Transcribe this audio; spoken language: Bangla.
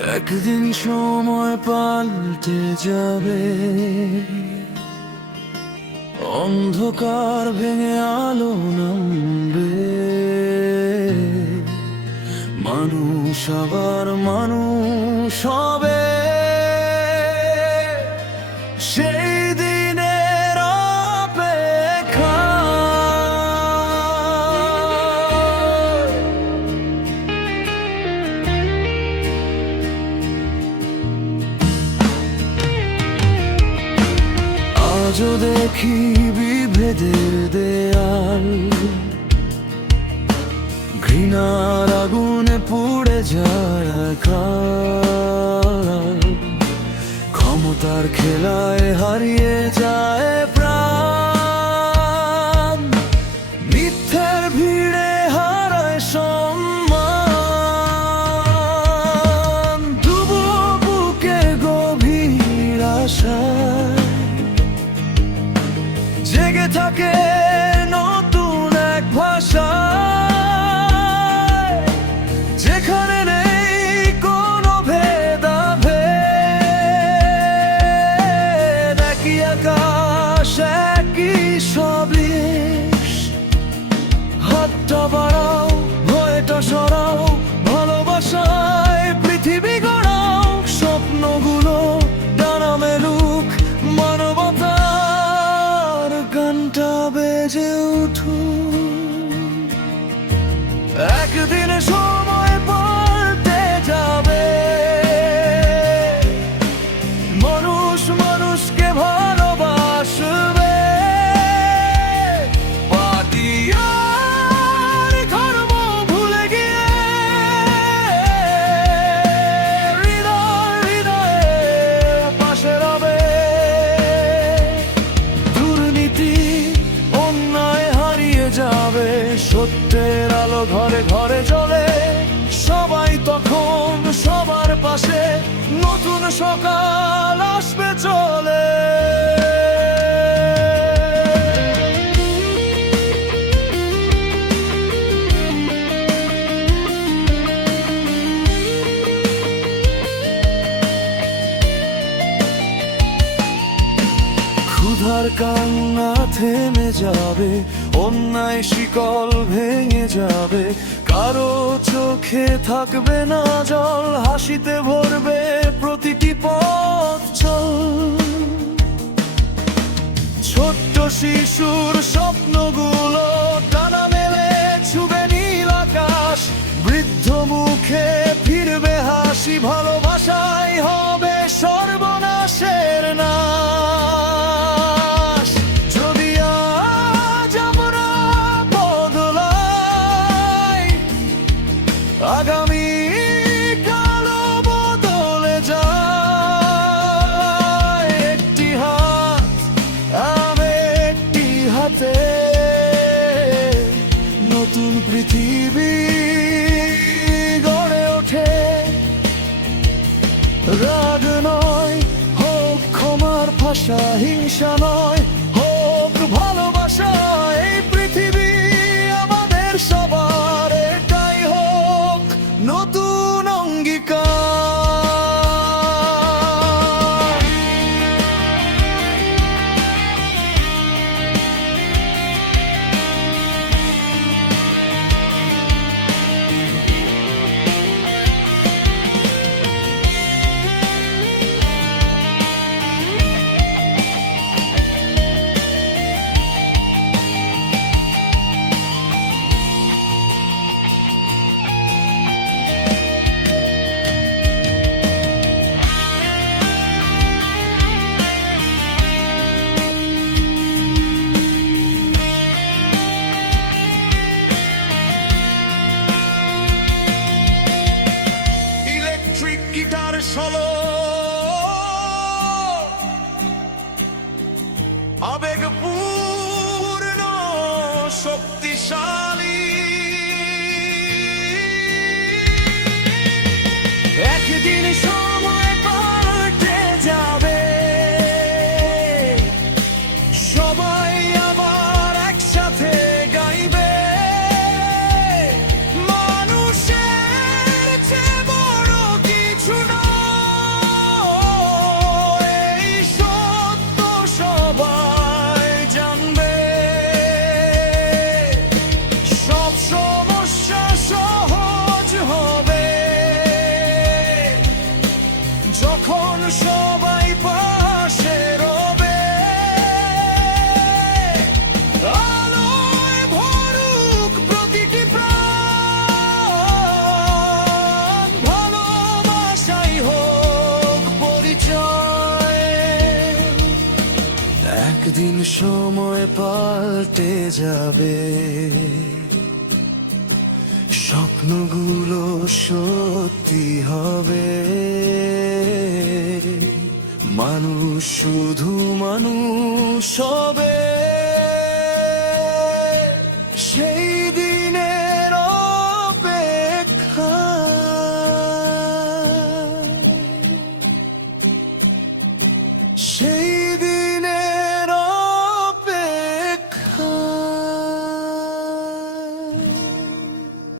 একদিন সময় পাল্টে যাবে, অন্ধকার ভেঙে আলো নামবে, মানুষ আবার মানুষ হবে। সেই দিনের অপেক্ষা আজও দেখি বিভেদের দেয়াল, ঘৃণার আগুনে পুড়ে যায় কাল, ক্ষমতার খেলায় হারিয়ে যায় প্রাণ, মিথ্যের ভিড়ে হারায় সম্মান, ডুবো বুকে গভীর আশায়, জেগে থাকে নতুন এক ভাষা, যেখানে নেই কোনো ভেদাভেদ, একই আকাশ একই সবিশ। হাতটা বাড়াও, ভয়টা সরাও, ভালোবাসায় পৃথিবী গড়াও, স্বপ্নগুলো ডানা মেলুক, মানবতার গানটা বেজে উঠুক। একদিন সময় পাল্টে যাবে, মানুষ মানুষকে ভালোবাসবে, পার্টি আর ধর্ম ভুলে গিয়ে হৃদয় হৃদয়ে পাশে রবে। দুর্নীতি অন্যায় হারিয়ে যাবে, সত্যের আলো ঘরে ঘরে জ্বলে, সবাই তখন সবার পাশে, নতুন সকাল আসবে চলে। ক্ষুধার কান্না থেমে যাবে, অন্যায় শিকল ভেঙে যাবে, কারো চোখে থাকবে না জল, হাসিতে ভরবে প্রতিটি পথ চল। ছোট্ট শিশুর স্বপ্নগুলো ডানা মেলে ছুবে নীল আকাশ, বৃদ্ধ মুখে ফিরবে হাসি, ভালোবাসাই হবে সর্বনাশের নাশ। যদি আজ আমরা বদলাই, আগামী কালো বদলে যায়। একটি হাত আমি একটি হাতে, নতুন পৃথিবী গড়ে ওঠে। রাগ নয় হোক ক্ষমার ভাষা, হিংসা নয় হোক ভালোবাসা, এই পৃথিবী আমাদের সবার, এটাই হোক নতুন অঙ্গীকার। গিটার সলো আবেগপূর্ণ শক্তিশালী, একদিন সময় পাল্টে যাবে, সবাই আবার একসাথে গাইবে। মানুষের চেয়ে বড় কিছু না। যাবে, স্বপ্নগুলো সত্যি হবে। মানুষ শুধু মানুষ হবে, সেই দিনের অপেক্ষা। সেই